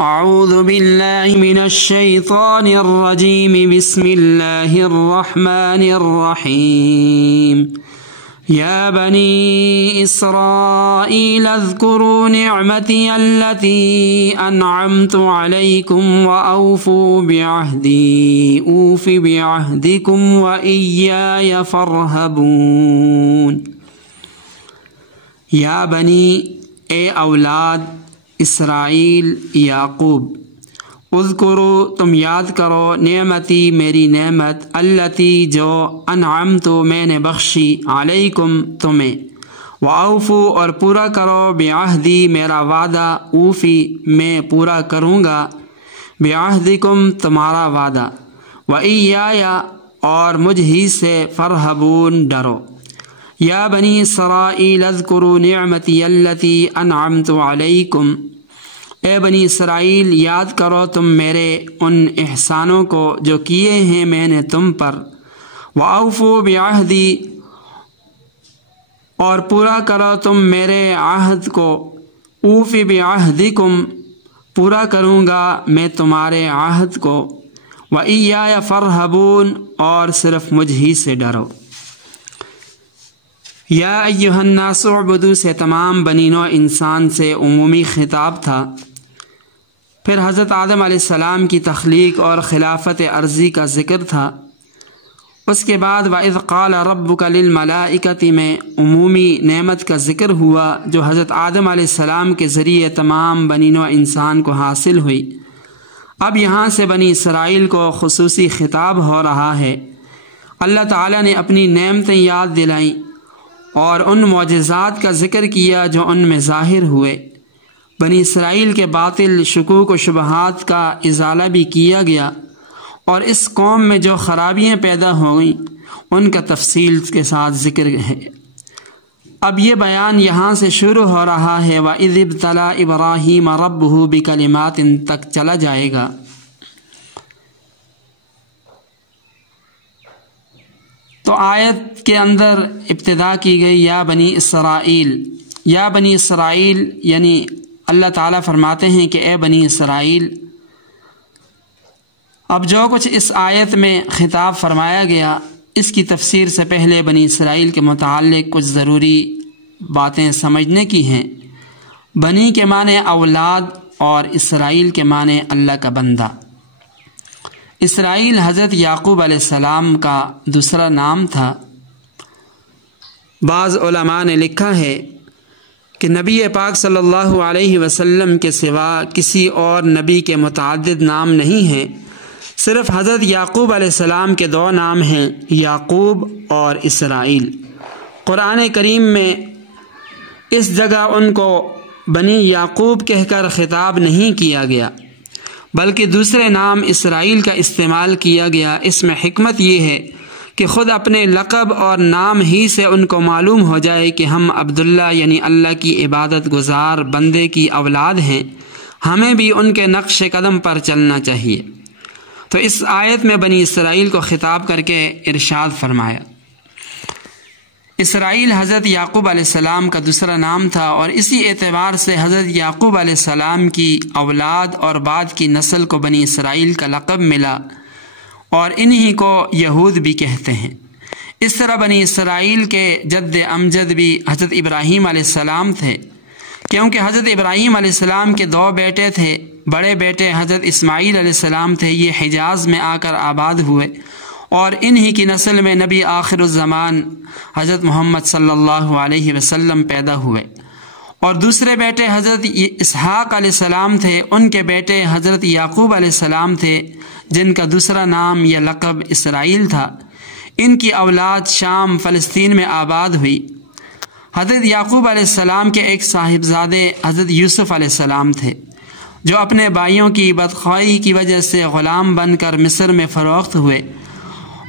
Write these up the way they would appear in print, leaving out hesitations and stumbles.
اعوذ باللہ من الشیطان الرجیم بسم اللہ الرحمن الرحیم یا بنی اسرائیل اذکروا نعمتی التي انعمت علیکم واوفوا بعہدی اوف بعہدکم وإیای فارہبون۔ یا بنی، اے اولاد اسرائیل یعقوب، اذکرو تم یاد کرو نعمتی میری نعمت، التی جو انعمت میں نے بخشی، علیکم تمہیں، واوفو اور پورا کرو بعہدی میرا وعدہ، اوفی میں پورا کروں گا، بعہدکم تمہارا وعدہ، وإیای اور مجھ ہی سے، فارہبون ڈرو۔ یا بنی اسرائیل اذکروا نعمتی التی انعمت علیکم، اے بنی اسرائیل یاد کرو تم میرے ان احسانوں کو جو کیے ہیں میں نے تم پر، وأوفوا بعہدی اور پورا کرو تم میرے عہد کو، اوفی بعہدکم پورا کروں گا میں تمہارے عہد کو، وإیای فارہبون اور صرف مجھ ہی سے ڈرو۔ یا ایہا الناس اعبدوا سے تمام بنی نوع انسان سے عمومی خطاب تھا۔ پھر حضرت آدم علیہ السلام کی تخلیق اور خلافت ارضی کا ذکر تھا۔ اس کے بعد وَإِذْ قَالَ رَبُّكَ لِلْمَلَائِكَةِ میں عمومی نعمت کا ذکر ہوا جو حضرت آدم علیہ السلام کے ذریعے تمام بنی نوع انسان کو حاصل ہوئی۔ اب یہاں سے بنی اسرائیل کو خصوصی خطاب ہو رہا ہے۔ اللہ تعالیٰ نے اپنی نعمتیں یاد دلائیں اور ان معجزات کا ذکر کیا جو ان میں ظاہر ہوئے۔ بنی اسرائیل کے باطل شکوک و شبہات کا ازالہ بھی کیا گیا، اور اس قوم میں جو خرابیاں پیدا ہوئیں ان کا تفصیل کے ساتھ ذکر ہے۔ اب یہ بیان یہاں سے شروع ہو رہا ہے، وَإِذِ ابْتَلَىٰ إِبْرَاهِيمَ رَبُّهُ بِكَلِمَاتٍ تک چلا جائے گا۔ تو آیت کے اندر ابتدا کی گئی یا بنی اسرائیل۔ یا بنی اسرائیل یعنی اللہ تعالیٰ فرماتے ہیں کہ اے بنی اسرائیل۔ اب جو کچھ اس آیت میں خطاب فرمایا گیا اس کی تفسیر سے پہلے بنی اسرائیل کے متعلق کچھ ضروری باتیں سمجھنے کی ہیں۔ بنی کے معنی اولاد اور اسرائیل کے معنی اللہ کا بندہ۔ اسرائیل حضرت یعقوب علیہ السلام کا دوسرا نام تھا۔ بعض علماء نے لکھا ہے کہ نبی پاک صلی اللہ علیہ وسلم کے سوا کسی اور نبی کے متعدد نام نہیں ہیں، صرف حضرت یعقوب علیہ السلام کے دو نام ہیں، یعقوب اور اسرائیل۔ قرآن کریم میں اس جگہ ان کو بنی یعقوب کہہ کر خطاب نہیں کیا گیا بلکہ دوسرے نام اسرائیل کا استعمال کیا گیا۔ اس میں حکمت یہ ہے کہ خود اپنے لقب اور نام ہی سے ان کو معلوم ہو جائے کہ ہم عبداللہ یعنی اللہ کی عبادت گزار بندے کی اولاد ہیں، ہمیں بھی ان کے نقش قدم پر چلنا چاہیے۔ تو اس آیت میں بنی اسرائیل کو خطاب کر کے ارشاد فرمایا۔ اسرائیل حضرت یعقوب علیہ السلام کا دوسرا نام تھا، اور اسی اعتبار سے حضرت یعقوب علیہ السلام کی اولاد اور بعد کی نسل کو بنی اسرائیل کا لقب ملا، اور انہی کو یہود بھی کہتے ہیں۔ اس طرح بنی اسرائیل کے جد امجد بھی حضرت ابراہیم علیہ السلام تھے، کیونکہ حضرت ابراہیم علیہ السلام کے دو بیٹے تھے۔ بڑے بیٹے حضرت اسماعیل علیہ السلام تھے، یہ حجاز میں آ کر آباد ہوئے، اور انہی کی نسل میں نبی آخر الزمان حضرت محمد صلی اللہ علیہ وسلم پیدا ہوئے۔ اور دوسرے بیٹے حضرت اسحاق علیہ السلام تھے، ان کے بیٹے حضرت یعقوب علیہ السلام تھے جن کا دوسرا نام یا لقب اسرائیل تھا۔ ان کی اولاد شام فلسطین میں آباد ہوئی۔ حضرت یعقوب علیہ السلام کے ایک صاحبزادے حضرت یوسف علیہ السلام تھے، جو اپنے بھائیوں کی بدخواہی کی وجہ سے غلام بن کر مصر میں فروخت ہوئے،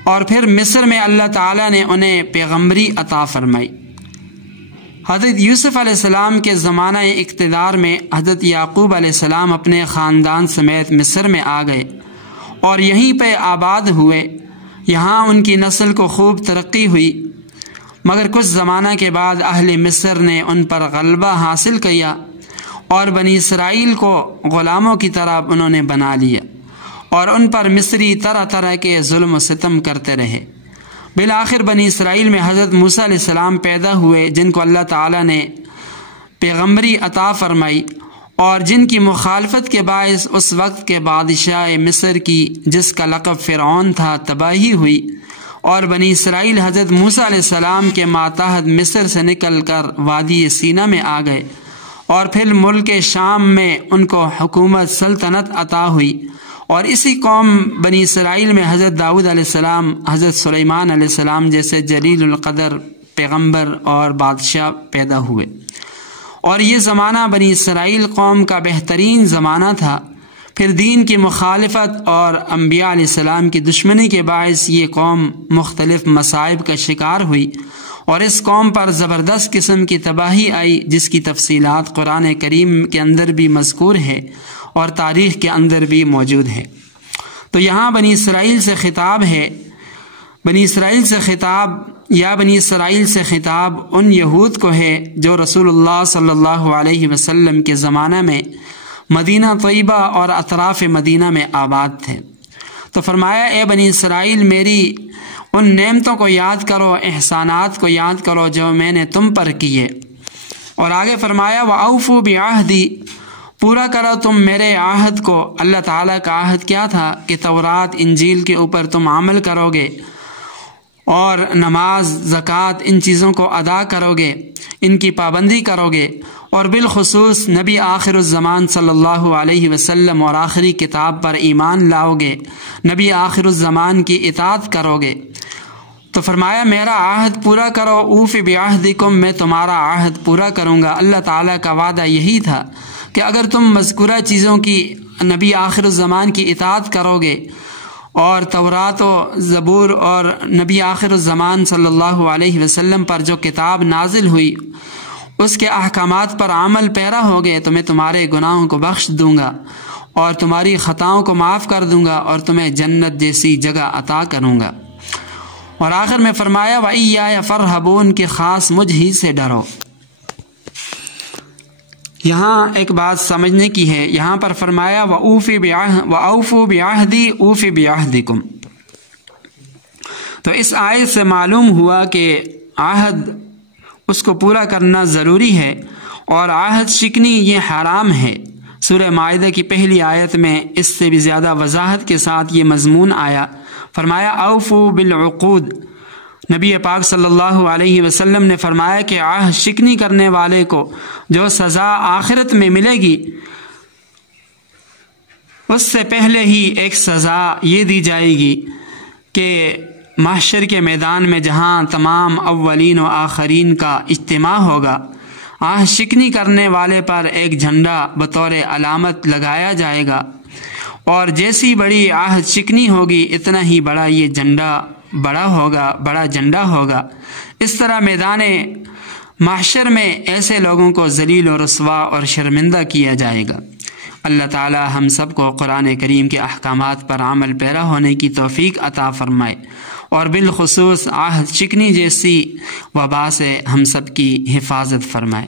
اور پھر مصر میں اللہ تعالیٰ نے انہیں پیغمبری عطا فرمائی۔ حضرت یوسف علیہ السلام کے زمانہ اقتدار میں حضرت یعقوب علیہ السلام اپنے خاندان سمیت مصر میں آ گئے اور یہیں پہ آباد ہوئے۔ یہاں ان کی نسل کو خوب ترقی ہوئی، مگر کچھ زمانہ کے بعد اہل مصر نے ان پر غلبہ حاصل کیا اور بنی اسرائیل کو غلاموں کی طرح انہوں نے بنا لیا اور ان پر مصری طرح طرح کے ظلم و ستم کرتے رہے۔ بالآخر بنی اسرائیل میں حضرت موسیٰ علیہ السلام پیدا ہوئے، جن کو اللہ تعالیٰ نے پیغمبری عطا فرمائی اور جن کی مخالفت کے باعث اس وقت کے بادشاہ مصر کی، جس کا لقب فرعون تھا، تباہی ہوئی، اور بنی اسرائیل حضرت موسیٰ علیہ السلام کے ماتحت مصر سے نکل کر وادی سینا میں آ گئے، اور پھر ملک شام میں ان کو حکومت سلطنت عطا ہوئی، اور اسی قوم بنی اسرائیل میں حضرت داؤد علیہ السلام، حضرت سلیمان علیہ السلام جیسے جلیل القدر پیغمبر اور بادشاہ پیدا ہوئے۔ اور یہ زمانہ بنی اسرائیل قوم کا بہترین زمانہ تھا۔ پھر دین کی مخالفت اور انبیاء علیہ السلام کی دشمنی کے باعث یہ قوم مختلف مصائب کا شکار ہوئی، اور اس قوم پر زبردست قسم کی تباہی آئی، جس کی تفصیلات قرآن کریم کے اندر بھی مذکور ہیں اور تاریخ کے اندر بھی موجود ہے۔ تو یہاں بنی اسرائیل سے خطاب ہے، بنی اسرائیل سے خطاب ان یہود کو ہے جو رسول اللہ صلی اللہ علیہ وسلم کے زمانہ میں مدینہ طیبہ اور اطراف مدینہ میں آباد تھے۔ تو فرمایا، اے بنی اسرائیل، میری ان نعمتوں کو یاد کرو، احسانات کو یاد کرو جو میں نے تم پر کیے۔ اور آگے فرمایا، وَأَوْفُوا بِعَهْدِي، پورا کرو تم میرے عہد کو۔ اللہ تعالیٰ کا عہد کیا تھا کہ تورات انجیل کے اوپر تم عمل کرو گے اور نماز، زکوٰۃ، ان چیزوں کو ادا کرو گے، ان کی پابندی کرو گے، اور بالخصوص نبی آخر الزمان صلی اللہ علیہ وسلم اور آخری کتاب پر ایمان لاؤ گے، نبی آخر الزمان کی اطاعت کرو گے۔ تو فرمایا، میرا عہد پورا کرو، اوف بعہدکم، میں تمہارا عہد پورا کروں گا۔ اللہ تعالیٰ کا وعدہ یہی تھا کہ اگر تم مذکورہ چیزوں کی، نبی آخر الزمان کی اطاعت کرو گے اور تورات و زبور اور نبی آخر الزمان صلی اللہ علیہ وسلم پر جو کتاب نازل ہوئی اس کے احکامات پر عمل پیرا ہوگے، تو میں تمہارے گناہوں کو بخش دوں گا اور تمہاری خطاؤں کو معاف کر دوں گا اور تمہیں جنت جیسی جگہ عطا کروں گا۔ اور آخر میں فرمایا، وَإِيَّايَ فَارْهَبُونِ، کہ خاص مجھ ہی سے ڈرو۔ یہاں ایک بات سمجھنے کی ہے، یہاں پر فرمایا وَأَوْفُوا بِعَهْدِي أُوفِ بِعَهْدِكُمْ۔ تو اس آیت سے معلوم ہوا کہ عہد اس کو پورا کرنا ضروری ہے، اور عہد شکنی یہ حرام ہے۔ سورہ مائدہ کی پہلی آیت میں اس سے بھی زیادہ وضاحت کے ساتھ یہ مضمون آیا۔ فرمایا، اوفوا بالعقود۔ نبی پاک صلی اللہ علیہ وسلم نے فرمایا کہ عہد شکنی کرنے والے کو جو سزا آخرت میں ملے گی، اس سے پہلے ہی ایک سزا یہ دی جائے گی کہ محشر کے میدان میں جہاں تمام اولین و آخرین کا اجتماع ہوگا، عہد شکنی کرنے والے پر ایک جھنڈا بطور علامت لگایا جائے گا، اور جیسی بڑی عہد شکنی ہوگی اتنا ہی بڑا یہ جھنڈا بڑا جھنڈا ہوگا۔ اس طرح میدان محشر میں ایسے لوگوں کو ذلیل و رسوا اور شرمندہ کیا جائے گا۔ اللہ تعالی ہم سب کو قرآن کریم کے احکامات پر عمل پیرا ہونے کی توفیق عطا فرمائے، اور بالخصوص عہد شکنی جیسی وبا سے ہم سب کی حفاظت فرمائے۔